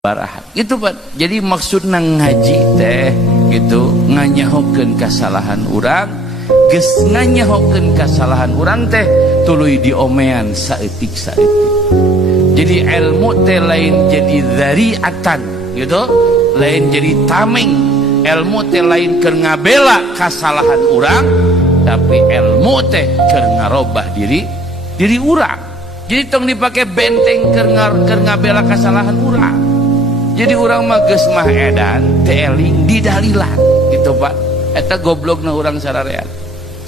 barahat gitu Pak. Jadi maksudna ngaji teh gitu nganyahokeun kasalahan urang, geus nganyahokeun kasalahan urang teh tuluy diomean saeutik saeutik. Jadi ilmu teh lain jadi dzariatan gitu, lain jadi tameng. Ilmu teh lain keur ngabela kasalahan urang, tapi ilmu teh keur ngarobah diri urang. Jadi tong dipake benteng keur ngabela kasalahan urang. Jadi orang mah geus mah edan teeling di dalilan gitu Pak. Eta goblokna urang sararean.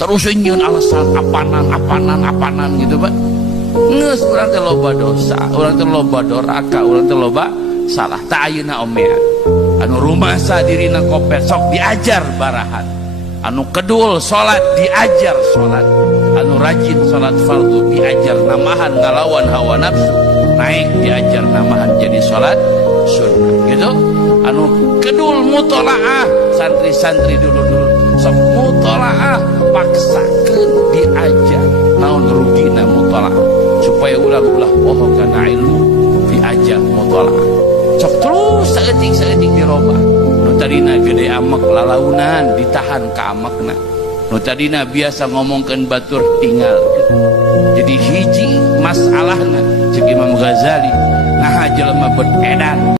Terus nyieun alasan apanan gitu Pak. Geus urang teh loba dosa, urang teh loba doraka, urang teh loba salah. Ta ayeuna omean. Anu rumasa dirina kopet sok diajar barahan. Anu kedul salat diajar salat. Anu rajin salat fardu diajar namahan ngalawan hawa nafsu. Naik diajar namahan jadi salat sunnah gitu. Anu kedul mutolaah, santri-santri dulu sok mutolaah paksakeun diajar naon rugina mutolaah supaya ulah-ulah poho kana ilmu diajar mutolaah sok terus saeutik dirobah. Nu tadina gede amek lalaunan ditahan ka amekna, nu tadina biasa ngomongkeun batur tinggal. Jadi hiji masalahna cek Imam Ghazali nah jelema beredan